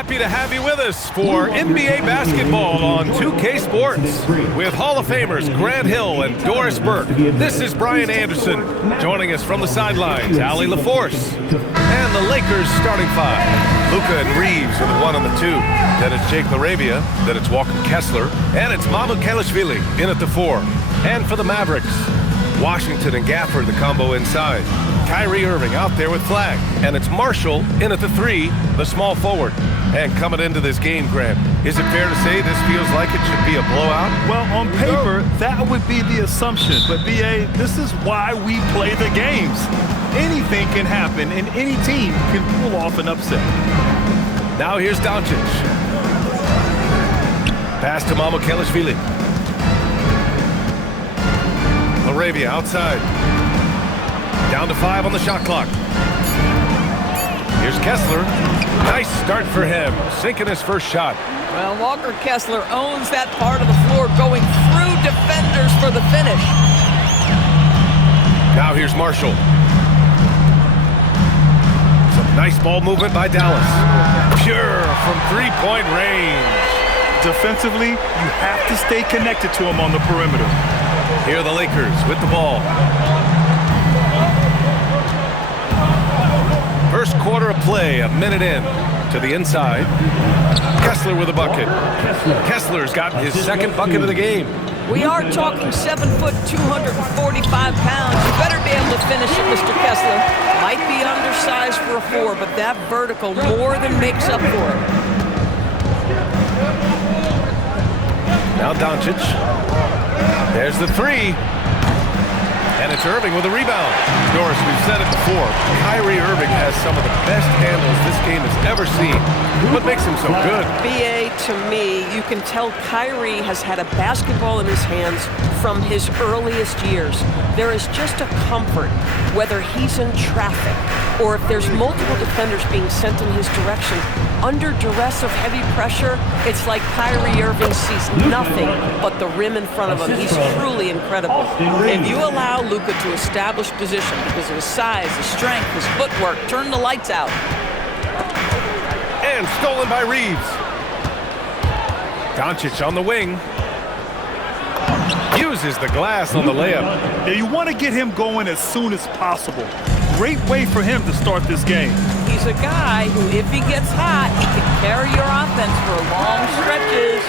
Happy to have you with us for NBA basketball on 2K Sports with Hall of Famers Grant Hill and Doris Burke. This is Brian Anderson. Joining us from the sidelines, Allie LaForce. And the Lakers starting five. Luka and Reeves are the 1 and the 2. Then it's Jake LaRavia. Then it's Walker Kessler. And it's Mamukelashvili in at the 4. And for the Mavericks, Washington and Gafford, the combo inside. Kyrie Irving out there with Flag. And it's Marshall in at the 3, the small forward. And coming into this game, Grant, is it fair to say this feels like it should be a blowout? Well, on paper, that would be the assumption. But, B.A., this is why we play the games. Anything can happen, and any team can pull off an upset. Now here's Doncic. Pass to Mamukelashvili. LaRavia outside. Down to 5 on the shot clock. Here's Kessler. Nice start for him, sinking his first shot. Well, Walker Kessler owns that part of the floor, going through defenders for the finish. Now here's Marshall. Some nice ball movement by Dallas. Pure from three-point range. Defensively, you have to stay connected to him on the perimeter. Here are the Lakers with the ball. First quarter of play, a minute in. To the inside. Kessler with a bucket. Kessler's gotten his second bucket of the game. We are talking 7 foot, 245 pounds. You better be able to finish it, Mr. Kessler. Might be undersized for a 4, but that vertical more than makes up for it. Now Doncic. There's the 3. And it's Irving with a rebound. Doris, we've said it before. Kyrie Irving has some of the best handles this game has ever seen. What makes him so good? B.A., to me, you can tell Kyrie has had a basketball in his hands from his earliest years. There is just a comfort, whether he's in traffic or if there's multiple defenders being sent in his direction. Under duress of heavy pressure, it's like Kyrie Irving sees nothing but the rim in front of him. He's truly incredible. If you allow Luka to establish position because of his size, his strength, his footwork, turn the lights out. And stolen by Reeves. Doncic on the wing. Uses the glass on the layup. Yeah, you want to get him going as soon as possible. Great way for him to start this game. He's a guy who, if he gets hot, he can carry your offense for long stretches.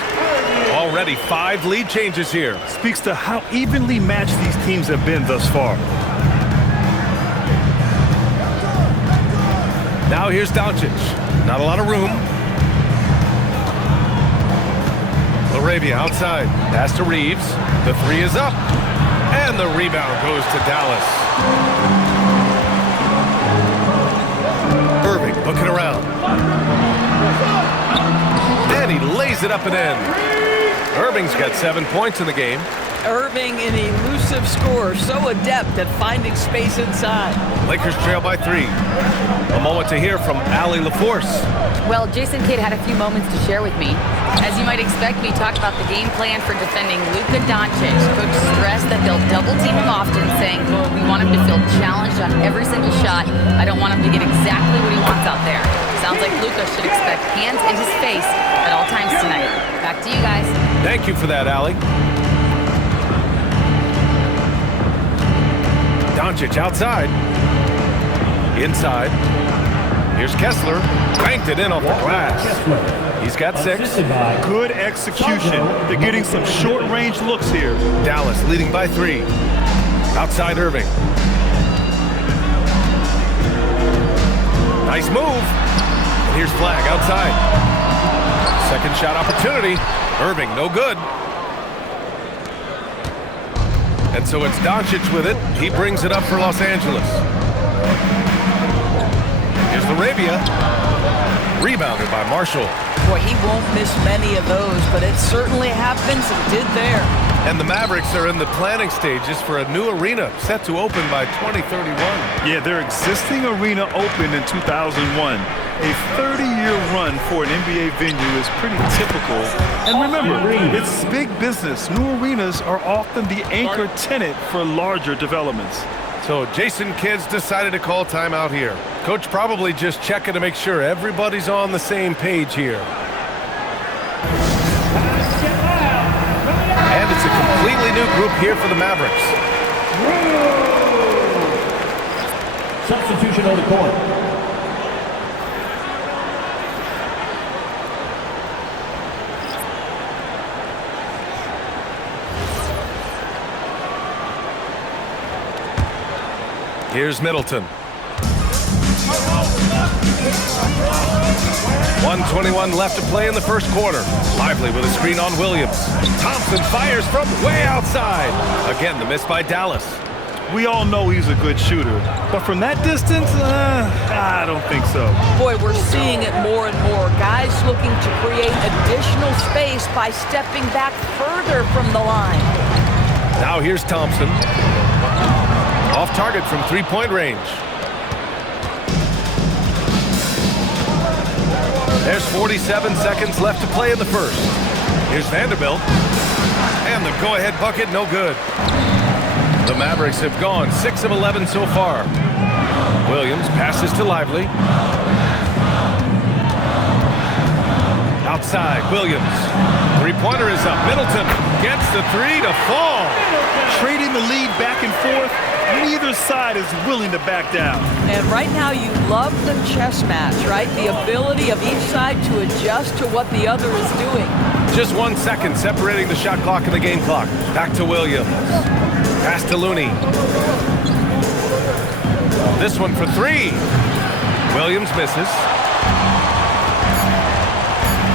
Already 5 lead changes here. Speaks to how evenly matched these teams have been thus far. Now here's Doncic. Not a lot of room. LaRavia outside. Pass to Reeves. The 3 is up. And the rebound goes to Dallas. Irving looking around. And he lays it up and in. Irving's got 7 points in the game. Irving, an elusive scorer, so adept at finding space inside. Lakers trail by 3. A moment to hear from Allie LaForce. Well, Jason Kidd had a few moments to share with me. As you might expect, we talked about the game plan for defending Luka Doncic. Coach stressed that they'll double team him often, saying, we want him to feel challenged on every single shot. I don't want him to get exactly what he wants out there. Sounds like Luka should expect hands in his face at all times tonight. Back to you guys. Thank you for that, Allie. Doncic outside. Inside. Here's Kessler. Banked it in off the glass. He's got 6. Good execution. They're getting some short-range looks here. Dallas leading by 3. Outside Irving. Nice move. And here's Flag outside. Second shot opportunity. Irving, no good. And so it's Doncic with it. He brings it up for Los Angeles. Here's LaRavia. Rebounded by Marshall. Boy, he won't miss many of those, but it certainly happens and did there. And the Mavericks are in the planning stages for a new arena set to open by 2031. Yeah, their existing arena opened in 2001. A 30-year run for an NBA venue is pretty typical. And remember, it's big business. New arenas are often the anchor tenant for larger developments. So Jason Kidd's decided to call timeout here. Coach probably just checking to make sure everybody's on the same page here. And it's a completely new group here for the Mavericks. Substitution on the court. Here's Middleton. 1:21 left to play in the first quarter. Lively with a screen on Williams. Thompson fires from way outside. Again, the miss by Dallas. We all know he's a good shooter, but from that distance, I don't think so. Boy, we're seeing it more and more. Guys looking to create additional space by stepping back further from the line. Now here's Thompson. Off target from three-point range. There's 47 seconds left to play in the first. Here's Vanderbilt. And the go-ahead bucket, no good. The Mavericks have gone 6 of 11 so far. Williams passes to Lively. Outside, Williams. Three-pointer is up. Middleton gets the three to fall. Trading the lead back and forth, neither side is willing to back down. And right now you love the chess match, right? The ability of each side to adjust to what the other is doing. Just 1 second separating the shot clock and the game clock. Back to Williams. Pass to Looney. This one for three. Williams misses.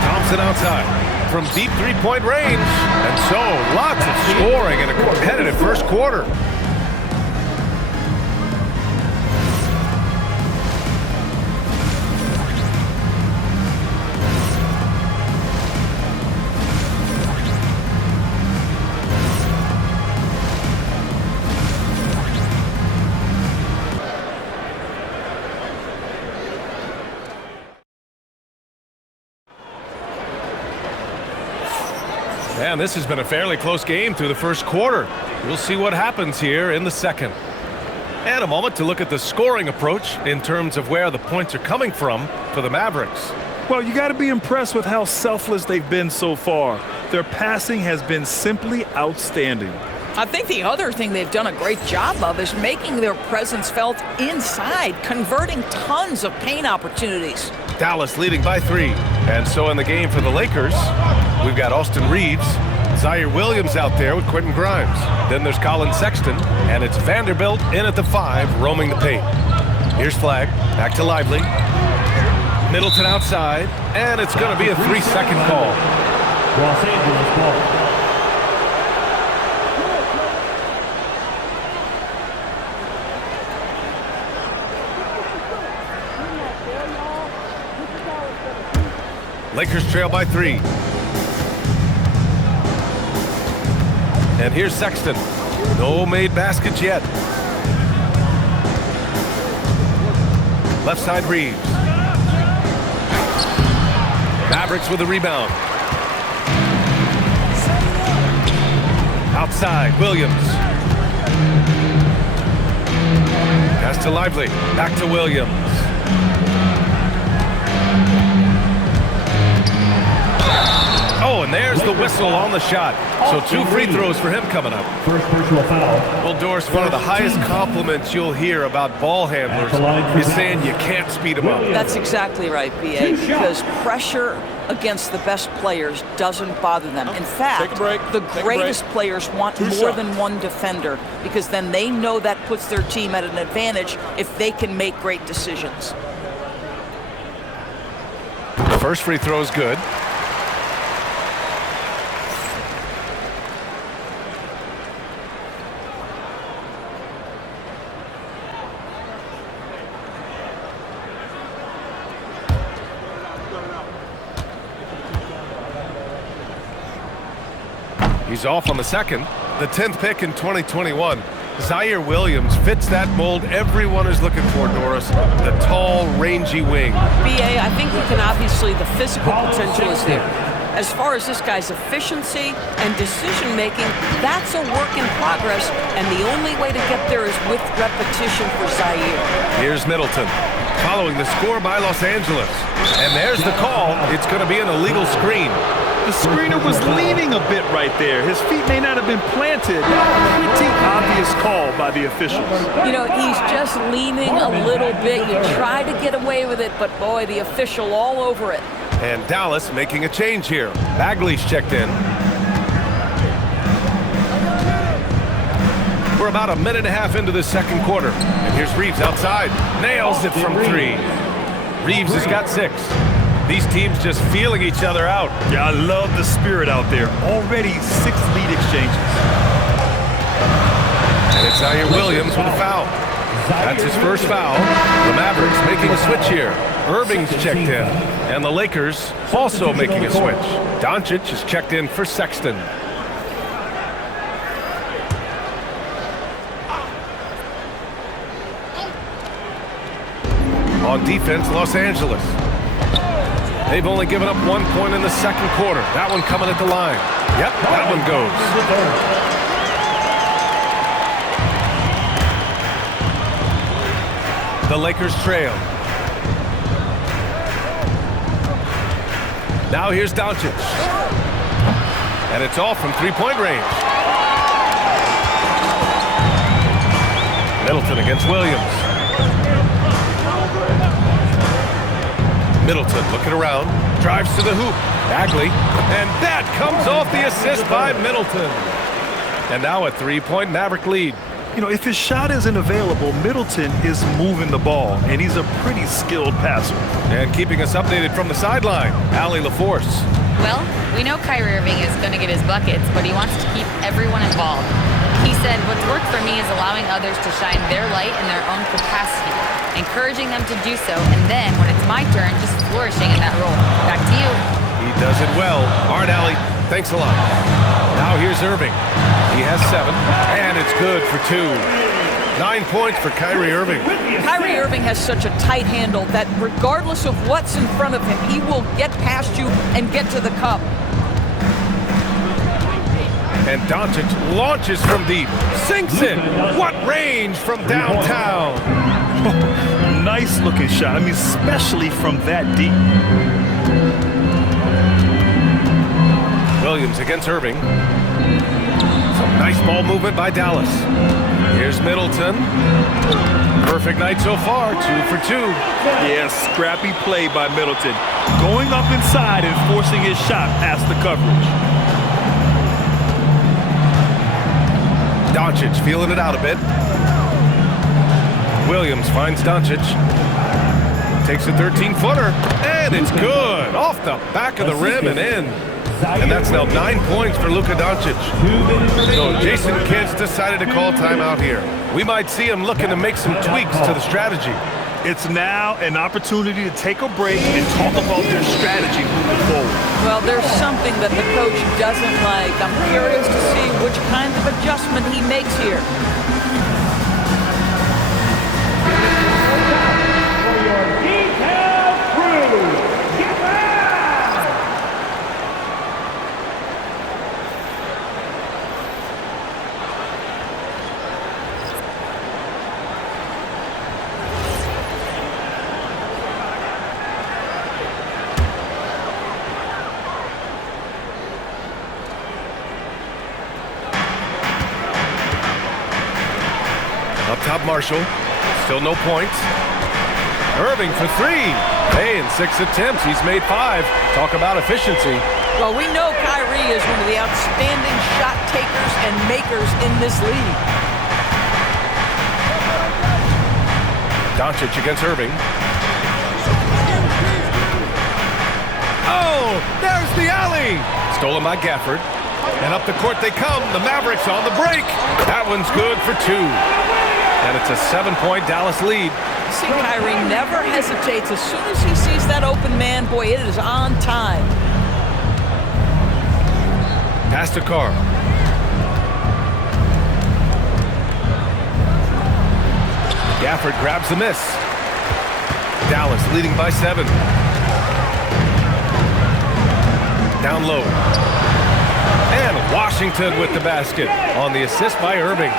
Thompson outside from deep three-point range. And so lots of scoring in a competitive first quarter. And this has been a fairly close game through the first quarter. We'll see what happens here in the second. And a moment to look at the scoring approach in terms of where the points are coming from for the Mavericks. Well, you got to be impressed with how selfless they've been so far. Their passing has been simply outstanding. I think the other thing they've done a great job of is making their presence felt inside, converting tons of paint opportunities. Dallas leading by 3. And so in the game for the Lakers, we've got Austin Reeves, Zaire Williams out there with Quentin Grimes. Then there's Colin Sexton, and it's Vanderbilt in at the 5, roaming the paint. Here's Flagg, back to Lively. Middleton outside, and it's going to be a 3-second call. Los Angeles ball. Lakers trail by 3. And here's Sexton. No made baskets yet. Left side Reeves. Mavericks with the rebound. Outside, Williams. Pass to Lively. Back to Williams. Oh, and there's the whistle on the shot. So 2 free throws for him coming up. First personal foul. Well, Doris, one of the highest compliments you'll hear about ball handlers is saying you can't speed them up. That's exactly right, B.A., because pressure against the best players doesn't bother them. In fact, the greatest players want more than one defender, because then they know that puts their team at an advantage if they can make great decisions. The first free throw is good. He's off on the second. The 10th pick in 2021. Zaire Williams fits that mold everyone is looking for, Doris. The tall, rangy wing. B.A., I think you can obviously, the physical potential is there. As far as this guy's efficiency and decision-making, that's a work in progress, and the only way to get there is with repetition for Zaire. Here's Middleton, following the score by Los Angeles. And there's the call. It's going to be an illegal screen. The screener was leaning a bit right there. His feet may not have been planted. Pretty obvious call by the officials. You know, he's just leaning a little bit. You try to get away with it, but boy, the official all over it. And Dallas making a change here. Bagley's checked in. We're about a minute and a half into the second quarter. And here's Reeves outside. Nails it from 3. Reeves has got 6. These teams just feeling each other out. Yeah, I love the spirit out there. Already 6 lead exchanges. And it's Zaire Williams with a foul. That's his first foul. The Mavericks making a switch here. Irving's checked in. And the Lakers also making a switch. Doncic is checked in for Sexton. On defense, Los Angeles. They've only given up 1 point in the second quarter. That one coming at the line. Yep, that one goes. The Lakers trail. Now here's Doncic. And it's all from three-point range. Middleton against Williams. Middleton looking around, drives to the hoop. Bagley, and that comes off the assist by Middleton. And now a three-point Maverick lead. You know, if his shot isn't available, Middleton is moving the ball, and he's a pretty skilled passer. And keeping us updated from the sideline, Allie LaForce. Well, we know Kyrie Irving is going to get his buckets, but he wants to keep everyone involved. He said, what's worked for me is allowing others to shine their light in their own capacity, encouraging them to do so, and then, when it's my turn, just flourishing in that role. Back to you. He does it well. All right, Allie, thanks a lot. Now here's Irving. He has 7, and it's good for 2. 9 points for Kyrie Irving. Kyrie Irving has such a tight handle that regardless of what's in front of him, he will get past you and get to the cup. And Doncic launches from deep, sinks it. What range from downtown. Nice looking shot. I mean, especially from that deep. Williams against Irving. Some nice ball movement by Dallas. Here's Middleton. Perfect night so far, 2 for 2. Yeah, scrappy play by Middleton. Going up inside and forcing his shot past the coverage. Doncic feeling it out a bit. Williams finds Doncic. Takes a 13-footer, and it's good. Off the back of the rim and in. And that's now 9 points for Luka Doncic. So Jason Kidd's decided to call timeout here. We might see him looking to make some tweaks to the strategy. It's now an opportunity to take a break and talk about their strategy moving forward. Well, there's something that the coach doesn't like. I'm curious to see which kind of adjustment he makes here. For your detail crew, get back! Up top, Marshall. Still no points. Irving for 3. Hey, in 6 attempts, he's made 5. Talk about efficiency. Well, we know Kyrie is one of the outstanding shot takers and makers in this league. Doncic against Irving. Oh, there's the alley. Stolen by Gafford. And up the court they come. The Mavericks on the break. That one's good for 2. And it's a 7-point Dallas lead. See, Kyrie never hesitates. As soon as he sees that open man, boy, it is on time. Pass to Carr. Gafford grabs the miss. Dallas leading by 7. Down low. And Washington with the basket on the assist by Irving.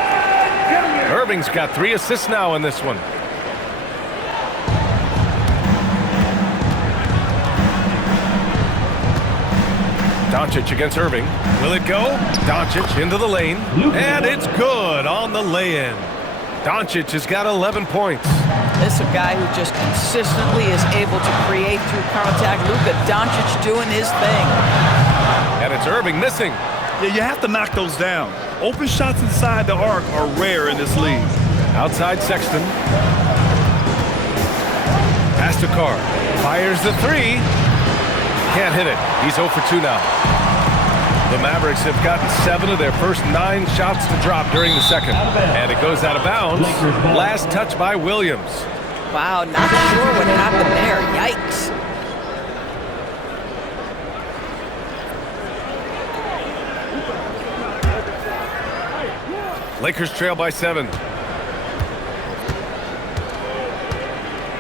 Irving's got 3 assists now in this one. Doncic against Irving. Will it go? Doncic into the lane. And it's good on the lay-in. Doncic has got 11 points. This is a guy who just consistently is able to create through contact. Luka Doncic doing his thing. And it's Irving missing. Yeah, you have to knock those down. Open shots inside the arc are rare in this league. Outside Sexton. Pass to Carr. Fires the 3. Can't hit it. He's 0 for 2 now. The Mavericks have gotten 7 of their first 9 shots to drop during the second. And it goes out of bounds. Last touch by Williams. Wow, not sure what happened there. Yikes. Lakers trail by 7.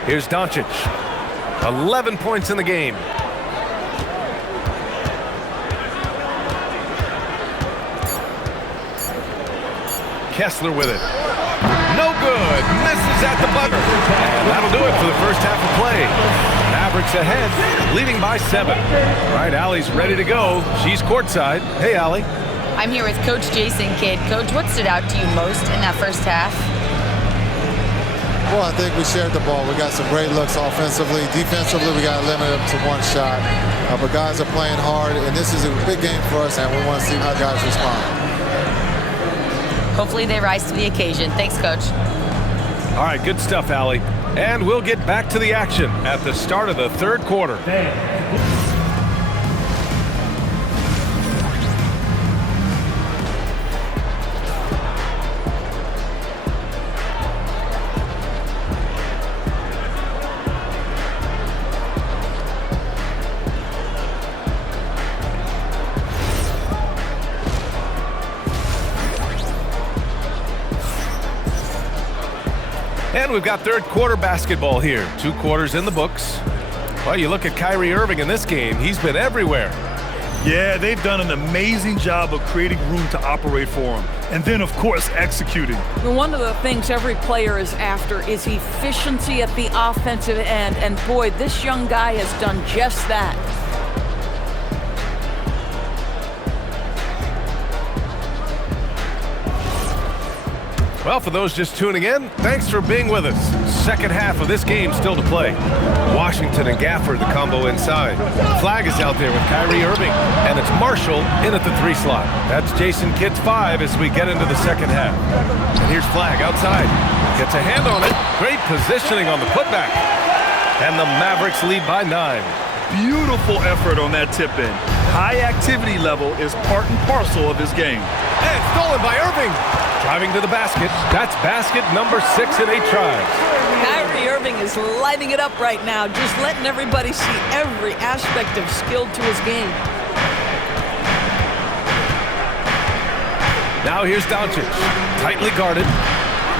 Here's Doncic. 11 points in the game. Kessler with it. No good. Misses at the buzzer. And that'll do it for the first half of play. Mavericks ahead, leading by 7. All right, Allie's ready to go. She's courtside. Hey, Allie. I'm here with Coach Jason Kidd. Coach, what stood out to you most in that first half? Well, I think we shared the ball. We got some great looks offensively. Defensively, we got limited to 1 shot. But guys are playing hard, and this is a big game for us, and we want to see how guys respond. Hopefully they rise to the occasion. Thanks, Coach. All right, good stuff, Allie. And we'll get back to the action at the start of the 3rd quarter. And we've got 3rd quarter basketball here. 2 quarters in the books. Well, you look at Kyrie Irving in this game. He's been everywhere. Yeah, they've done an amazing job of creating room to operate for him. And then, of course, executing. One of the things every player is after is efficiency at the offensive end. And boy, this young guy has done just that. Well, for those just tuning in, thanks for being with us. Second half of this game still to play. Washington and Gafford, the combo inside. Flag is out there with Kyrie Irving, and it's Marshall in at the 3 slot. That's Jason Kidd's 5 as we get into the second half. And here's Flag outside. Gets a hand on it. Great positioning on the putback. And the Mavericks lead by 9. Beautiful effort on that tip-in. High activity level is part and parcel of his game. And stolen by Irving. Driving to the basket. That's basket number 6 in 8 tries. Kyrie Irving is lighting it up right now, just letting everybody see every aspect of skill to his game. Now here's Doncic. Tightly guarded.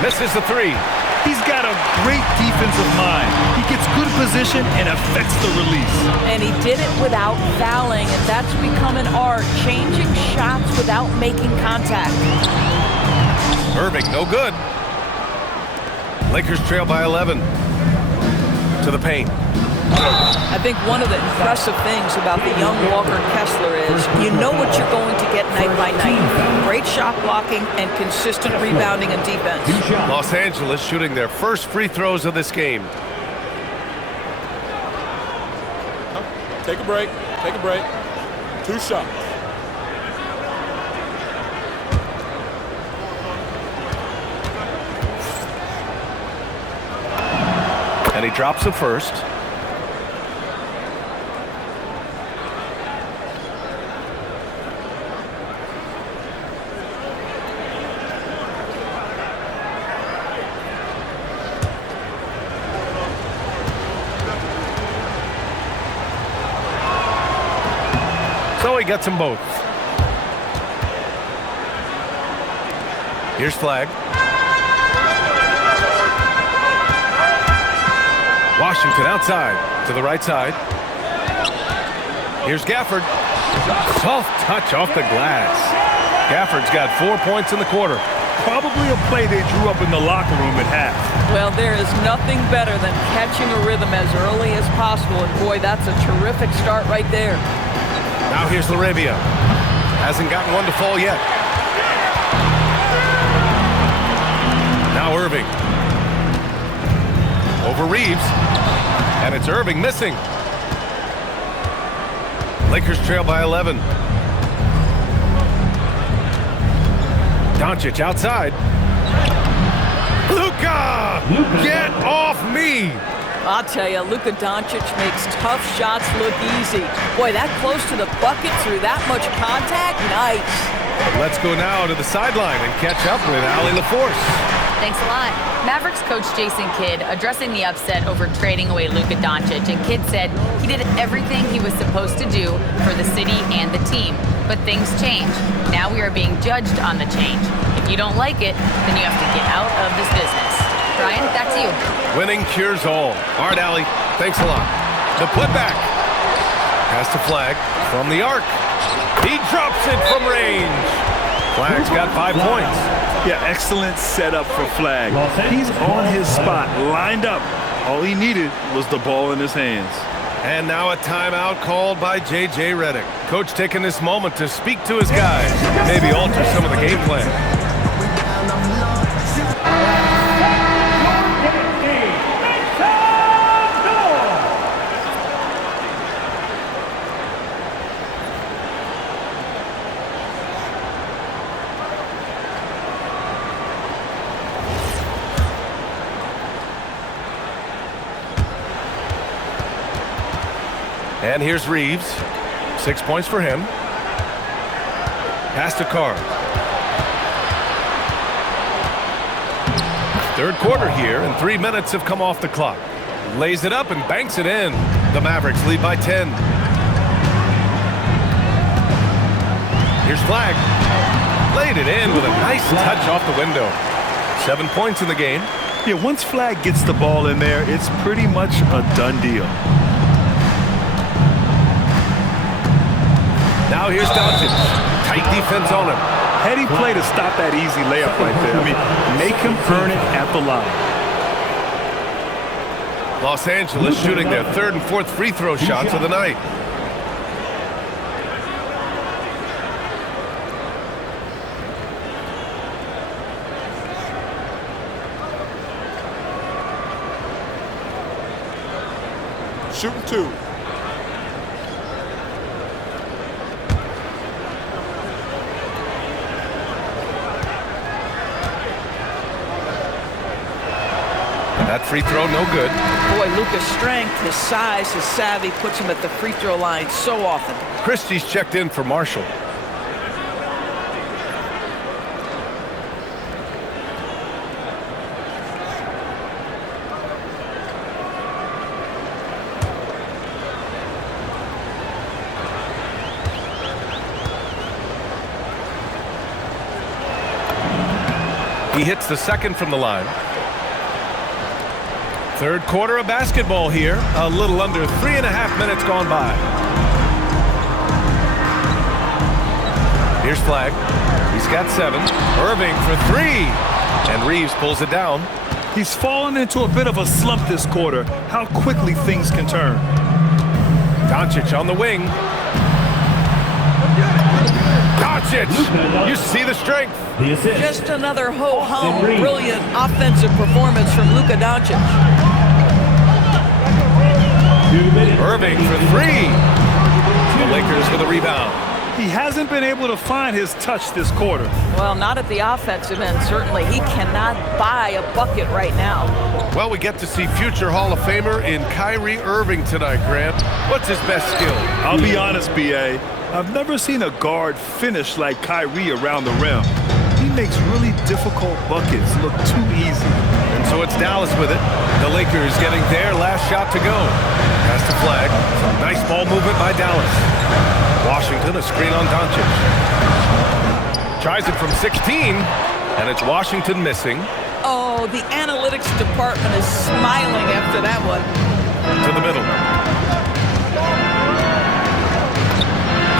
Misses the 3. He's got a great defensive mind. He gets good position and affects the release. And he did it without fouling, and that's become an art, changing shots without making contact. Irving, no good. Lakers trail by 11. To the paint. I think one of the impressive things about the young Walker Kessler is you know what you're going to get night by night. Great shot blocking and consistent rebounding and defense. Los Angeles shooting their first free throws of this game. Take a break. Take a break. 2 shots. And he drops the first. So he gets them both. Here's Flag. Washington outside to the right side. Here's Gafford. Soft touch off the glass. Gafford's got 4 points in the quarter. Probably a play they drew up in the locker room at half. Well, there is nothing better than catching a rhythm as early as possible, and boy, that's a terrific start right there. Now here's Laravia. Hasn't gotten one to fall yet. Now Irving. Over Reeves. And it's Irving missing. Lakers trail by 11. Doncic outside. Luka! Get off me! I'll tell you, Luka Doncic makes tough shots look easy. Boy, that close to the bucket through that much contact, nice. Let's go now to the sideline and catch up with Allie LaForce. Thanks a lot. Mavericks coach Jason Kidd addressing the upset over trading away Luka Doncic, and Kidd said he did everything he was supposed to do for the city and the team. But things change. Now we are being judged on the change. If you don't like it, then you have to get out of this business. Brian, back to you. Winning cures all. All right, Allie, thanks a lot. The putback. Pass to Flag from the arc. He drops it from range. Flag's got 5 points. Yeah, excellent setup for Flag. He's on his spot, lined up. All he needed was the ball in his hands. And now a timeout called by J.J. Redick. Coach taking this moment to speak to his guys, maybe alter some of the game plan. And here's Reeves. 6 points for him. Pass to Carr. Third quarter here, and 3 minutes have come off the clock. Lays it up and banks it in. The Mavericks lead by 10. Here's Flag. Laid it in with a nice touch off the window. 7 points in the game. Yeah, once Flag gets the ball in there, it's pretty much a done deal. Now here's Doncic. Tight defense on him. Heady play to stop that easy layup right there. I mean, make him earn it at the line. Los Angeles shooting their third and fourth free throw shots of the night. Shooting 2. That free throw, no good. Boy, Luka's strength, his size, his savvy puts him at the free throw line so often. Christie's checked in for Marshall. He hits the second from the line. Third quarter of basketball here. A little under 3.5 minutes gone by. Here's Flag. He's got 7. Irving for 3. And Reeves pulls it down. He's fallen into a bit of a slump this quarter. How quickly things can turn. Doncic on the wing. Doncic! You see the strength. Just another ho-hum, brilliant offensive performance from Luka Doncic. Irving for 3. The Lakers with a rebound. He hasn't been able to find his touch this quarter. Well, not at the offensive end, certainly. He cannot buy a bucket right now. Well, we get to see future Hall of Famer in Kyrie Irving tonight, Grant. What's his best skill? I'll be honest, B.A. I've never seen a guard finish like Kyrie around the rim. He makes really difficult buckets look too easy. And so it's Dallas with it. The Lakers getting their last shot to go. Pass to Flag. Some nice ball movement by Dallas. Washington, a screen on Doncic. Tries it from 16, and it's Washington missing. Oh, the analytics department is smiling after that one. To the middle.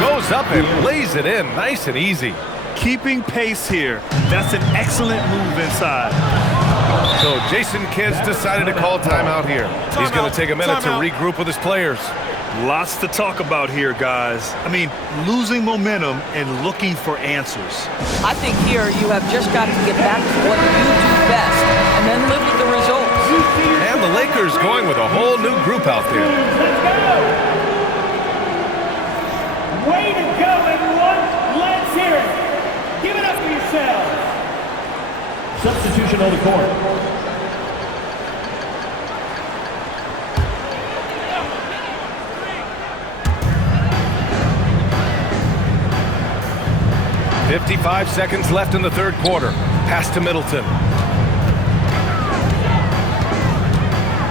goes up and lays it in nice and easy. Keeping pace here. That's an excellent move inside. So Jason Kidd's decided to call timeout here. He's going to take a minute to regroup with his players. Lots to talk about here, guys. I mean, losing momentum and looking for answers. I think here you have just got to get back to what you do best and then live with the results. And the Lakers going with a whole new group out there. Let's go! Way to go, everyone! Let's hear it! Give it up for yourselves! Substitution on the court. "55 seconds left in the third quarter. Pass to Middleton.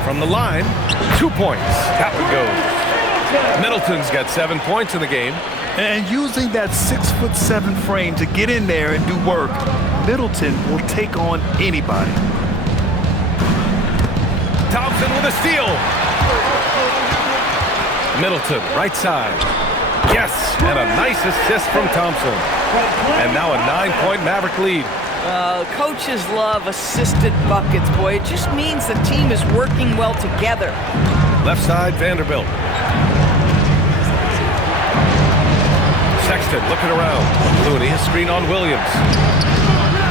From the line, 2 points. That one goes. Middleton's got 7 points in the game. And using that 6'7" frame to get in there and do work, Middleton will take on anybody. Thompson with a steal. Middleton, right side. Yes, and a nice assist from Thompson. And now a 9-point Maverick lead. Coaches love assisted buckets, boy. It just means the team is working well together. Left side, Vanderbilt. Sexton looking around. Looney, a screen on Williams.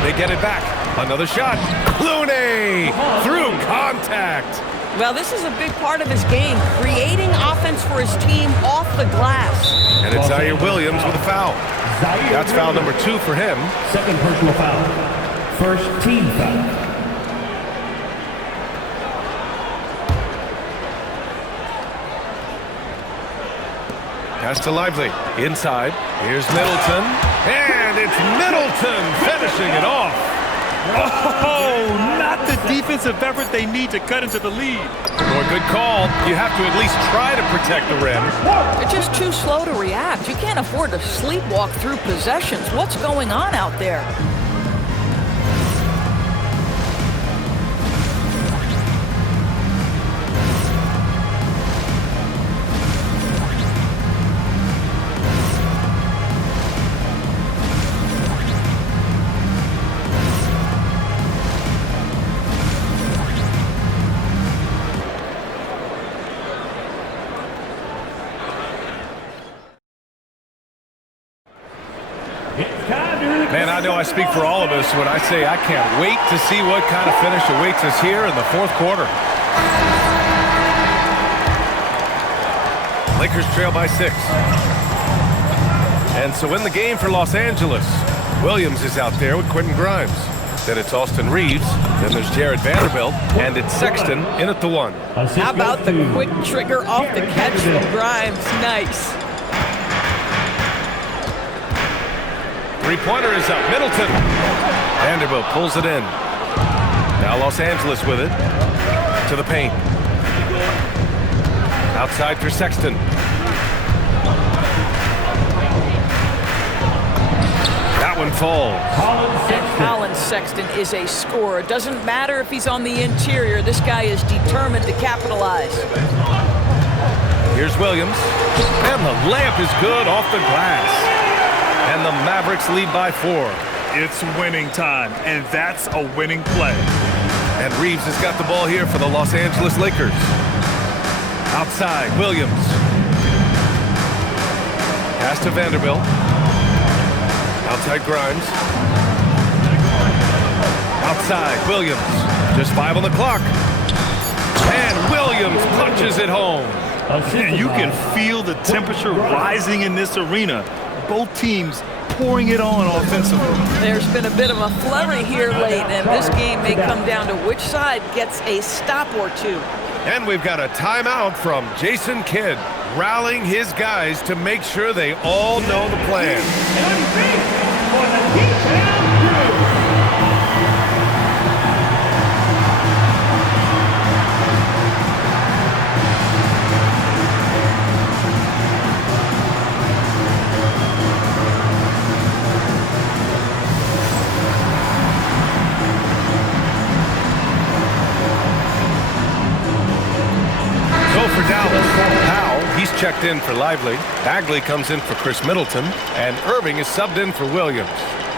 They get it back. Another shot. Looney through contact. Well, this is a big part of his game, creating offense for his team off the glass. And it's Zaire Williams with a foul. That's foul number 2 for him. Second personal foul. First team foul. Pass to Lively. Inside. Here's Middleton. And it's Middleton finishing it off. Oh, not the defensive effort they need to cut into the lead. Or good call. You have to at least try to protect the rim. They're just too slow to react. You can't afford to sleepwalk through possessions. What's going on out there? Man, I know I speak for all of us when I say I can't wait to see what kind of finish awaits us here in the fourth quarter. Lakers trail by 6. And so in the game for Los Angeles, Williams is out there with Quentin Grimes. Then it's Austin Reeves. Then there's Jared Vanderbilt. And it's Sexton in at the 1. How about the quick trigger off the catch from Grimes? Nice. Three-pointer is up. Middleton. Vanderbilt pulls it in. Now Los Angeles with it. To the paint. Outside for Sexton. That one falls. And Colin Sexton is a scorer. It doesn't matter if he's on the interior. This guy is determined to capitalize. Here's Williams. And the layup is good off the glass. And the Mavericks lead by 4. It's winning time, and that's a winning play. And Reeves has got the ball here for the Los Angeles Lakers. Outside, Williams. Pass to Vanderbilt. Outside, Grimes. Outside, Williams. Just 5 on the clock. And Williams punches it home. And you can feel the temperature rising in this arena. Both teams pouring it on offensively. There's been a bit of a flurry here late, and this game may come down to which side gets a stop or two. And we've got a timeout from Jason Kidd, rallying his guys to make sure they all know the plan. So for Dallas, Powell, he's checked in for Lively. Bagley comes in for Chris Middleton. And Irving is subbed in for Williams.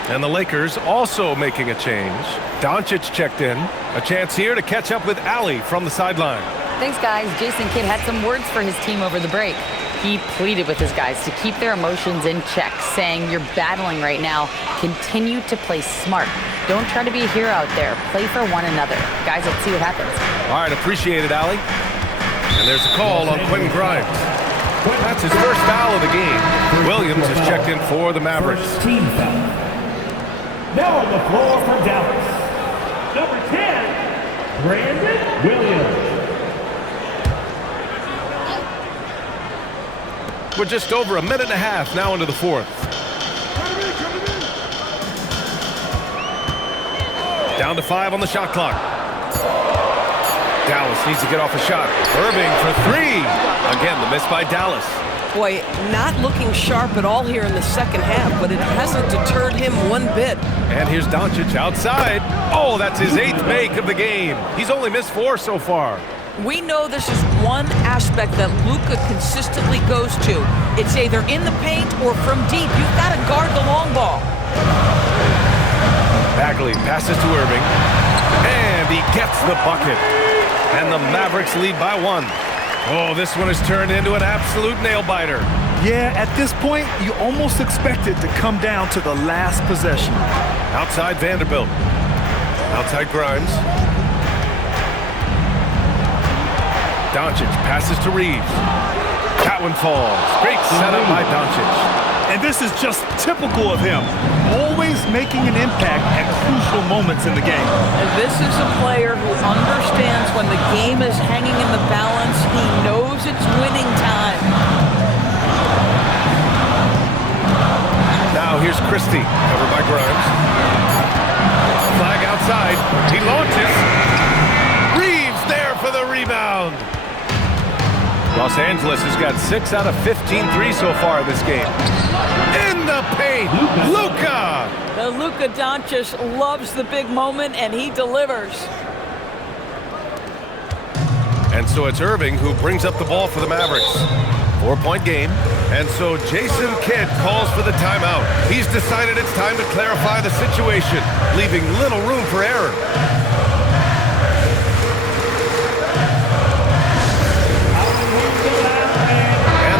And the Lakers also making a change. Doncic checked in. A chance here to catch up with Allie from the sideline. Thanks, guys. Jason Kidd had some words for his team over the break. He pleaded with his guys to keep their emotions in check, saying, "You're battling right now. Continue to play smart. Don't try to be a hero out there. Play for one another." Guys, let's see what happens. All right, appreciate it, Allie. And there's a call on Quentin Grimes. That's his first foul of the game. Williams is checked in for the Mavericks. Team foul. Now on the floor for Dallas. Number 10, Brandon Williams. We're just over a minute and a half now into the fourth. Down to 5 on the shot clock. Dallas needs to get off a shot. Irving for 3. Again, the miss by Dallas. Boy, not looking sharp at all here in the second half, but it hasn't deterred him one bit. And here's Doncic outside. Oh, that's his 8th make of the game. He's only missed 4 so far. We know this is one aspect that Luka consistently goes to. It's either in the paint or from deep. You've got to guard the long ball. Bagley passes to Irving. And he gets the bucket. And the Mavericks lead by 1. Oh, this one has turned into an absolute nail-biter. Yeah, at this point, you almost expect it to come down to the last possession. Outside Vanderbilt. Outside Grimes. Doncic passes to Reeves. That one falls. Great setup by Doncic. And this is just typical of him. Always making an impact at crucial moments in the game. And this is a player who understands when the game is hanging in the balance. He knows it's winning time. Now here's Christie, covered by Grimes. Flag outside. He launches. Reeves there for the rebound. Los Angeles has got 6 out of 15 threes so far in this game. In the paint, Luka! The Luka Doncic loves the big moment, and he delivers. And so it's Irving who brings up the ball for the Mavericks. 4-point game. And so Jason Kidd calls for the timeout. He's decided it's time to clarify the situation, leaving little room for error.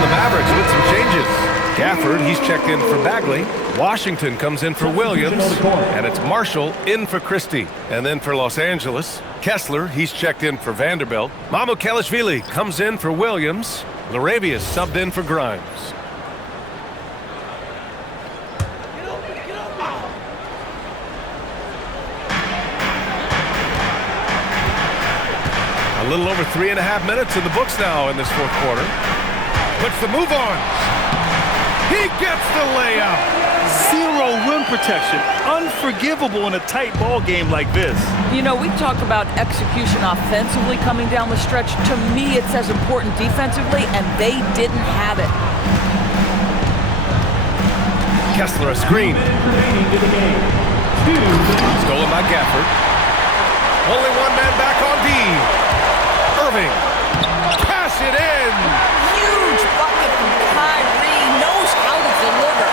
Mavericks with some changes. Gafford, he's checked in for Bagley. Washington comes in for Williams. And it's Marshall in for Christie. And then for Los Angeles, Kessler, he's checked in for Vanderbilt. Mamukelashvili comes in for Williams. Laravius subbed in for Grimes. A little over 3.5 minutes in the books now in this fourth quarter. Puts the move on. He gets the layup. 0 rim protection. Unforgivable in a tight ball game like this. You know, we talked about execution offensively coming down the stretch. To me, it's as important defensively, and they didn't have it. Kessler a screen. Stolen by Gafford. Only one man back on D. Irving. Pass it in. Huge bucket from Kyrie. Knows how to deliver.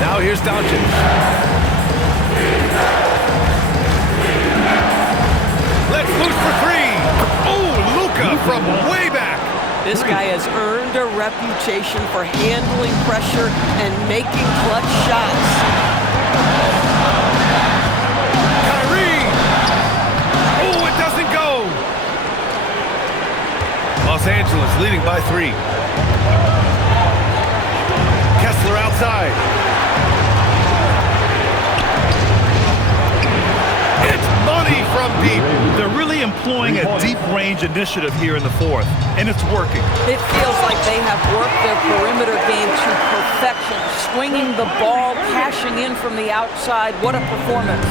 Now here's Doncic. Let's loose for 3. Oh, Luka from way back. This guy has earned a reputation for handling pressure and making clutch shots. Kyrie! Oh, it doesn't go! Los Angeles leading by 3. Kessler outside. It's money from deep. They're really employing a deep range initiative here in the fourth, and it's working. It feels like they have worked their perimeter game to perfection, swinging the ball, cashing in from the outside. What a performance.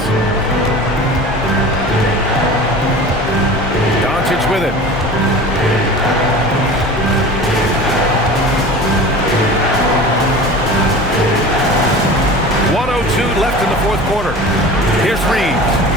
Doncic with it. .102 left in the fourth quarter. Here's Reeves.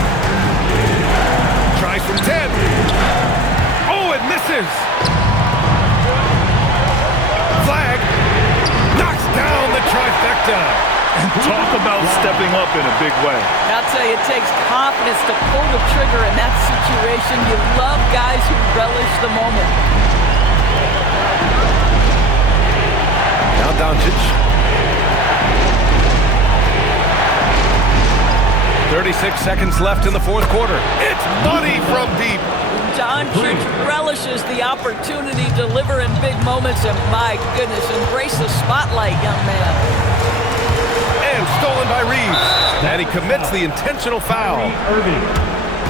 down. And talk about stepping up in a big way. I'll tell you, it takes confidence to pull the trigger in that situation. You love guys who relish the moment. Now Doncic. 36 seconds left in the fourth quarter. It's money from deep. Doncic relishes the opportunity to deliver in big moments, and my goodness, embrace the spotlight, young man. And stolen by Reeves. And he commits the intentional foul. Irving.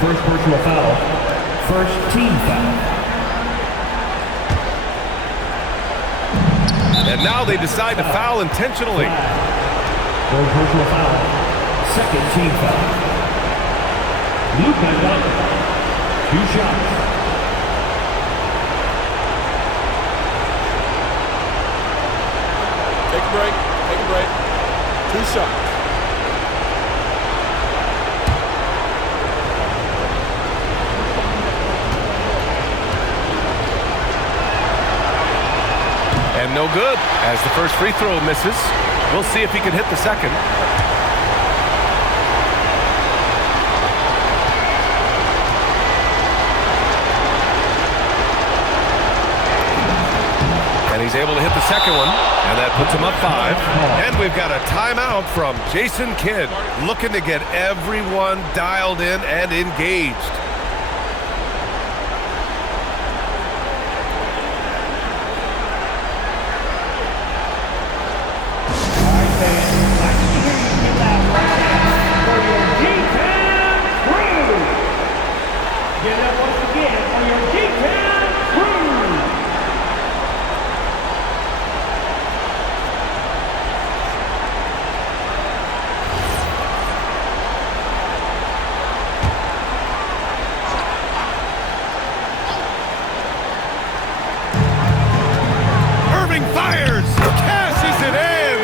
First personal foul. First team foul. And now they decide to foul intentionally. Third personal foul. Second team foul. Luka Doncic. 2 shots. Take a break. Take a break. 2 shots. And no good, as the first free throw misses. We'll see if he can hit the second. And he's able to hit the second one, and that puts him up 5. And we've got a timeout from Jason Kidd, looking to get everyone dialed in and engaged. Get up once again for your G-Town crew. Irving fires, cashes it in.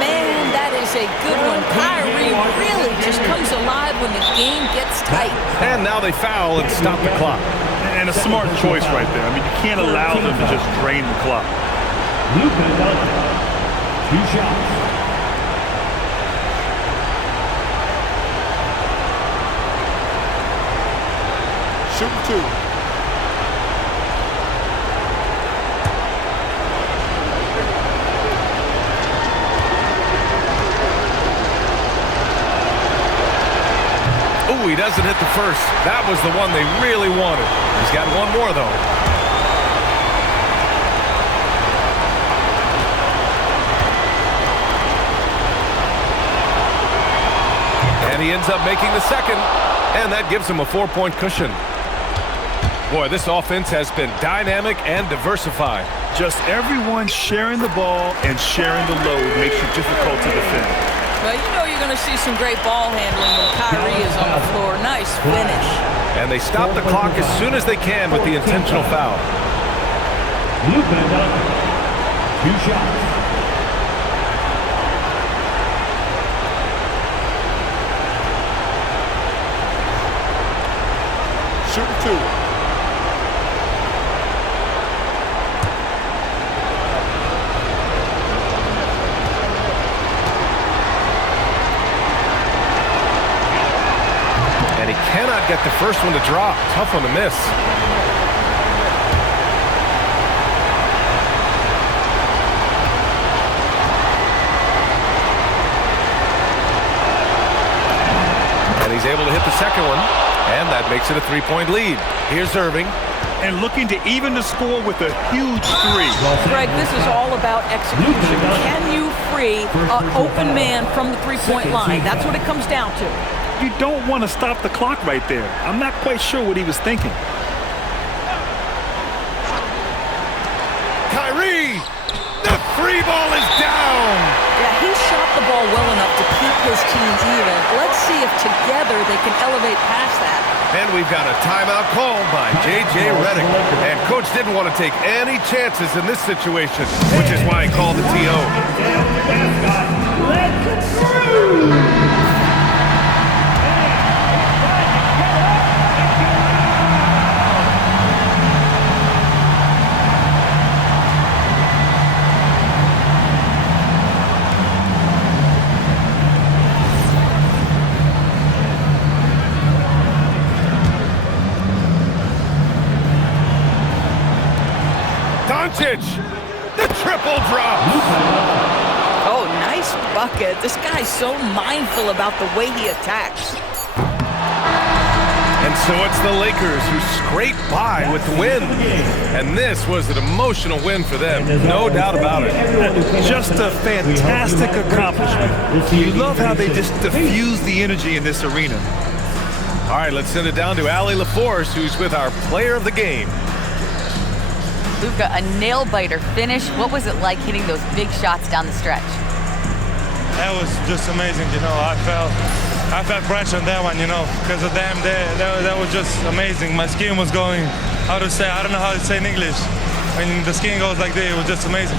Man, that is a good one. Kyrie really just comes alive when the game gets tight. And now they foul and stop the clock. And a smart choice right there. I mean, you can't allow them to just drain the clock. Luka Doncic. 2 shots. Shooting 2. Ooh, he doesn't hit the first. That was the one they really wanted. He's got one more, though. And he ends up making the second, and that gives him a 4-point cushion. Boy, this offense has been dynamic and diversified. Just everyone sharing the ball and sharing the load makes it difficult to defend. Well, you know you're going to see some great ball handling when Kyrie is on the floor. Nice finish. And they stop the clock as soon as they can with the intentional foul. Luka Doncic. 2 shots. Shooting 2. And he cannot get the first one to drop. Tough one to miss. And he's able to hit the second one. And that makes it a 3-point lead. Here's Irving. And looking to even the score with a huge 3. Greg, this is all about execution. Can you free an open man from the three-point line? That's what it comes down to. You don't want to stop the clock right there. I'm not quite sure what he was thinking. Kyrie! The free ball is down! Yeah, he shot the ball well enough to keep his team even. Let's see if together they can elevate past that. And we've got a timeout called by J.J. Redick. And Coach didn't want to take any chances in this situation, which is why he called the T.O. Let's through. Doncic, the triple drop. Oh, nice bucket. This guy's so mindful about the way he attacks. And so it's the Lakers who scrape by with the win. And this was an emotional win for them, no doubt about it. Just a fantastic accomplishment. You love how they just diffuse the energy in this arena. All right, let's send it down to Allie LaForce, who's with our player of the game. Luka, a nail-biter finish. What was it like hitting those big shots down the stretch? That was just amazing, you know. I felt pressure on that one, you know, because of them there. That was just amazing. My skin was going, I don't know how to say in English. When the skin goes like this, it was just amazing.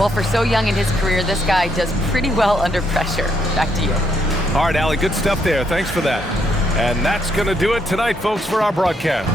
Well, for so young in his career, this guy does pretty well under pressure. Back to you. All right, Allie, good stuff there. Thanks for that. And that's going to do it tonight, folks, for our broadcast.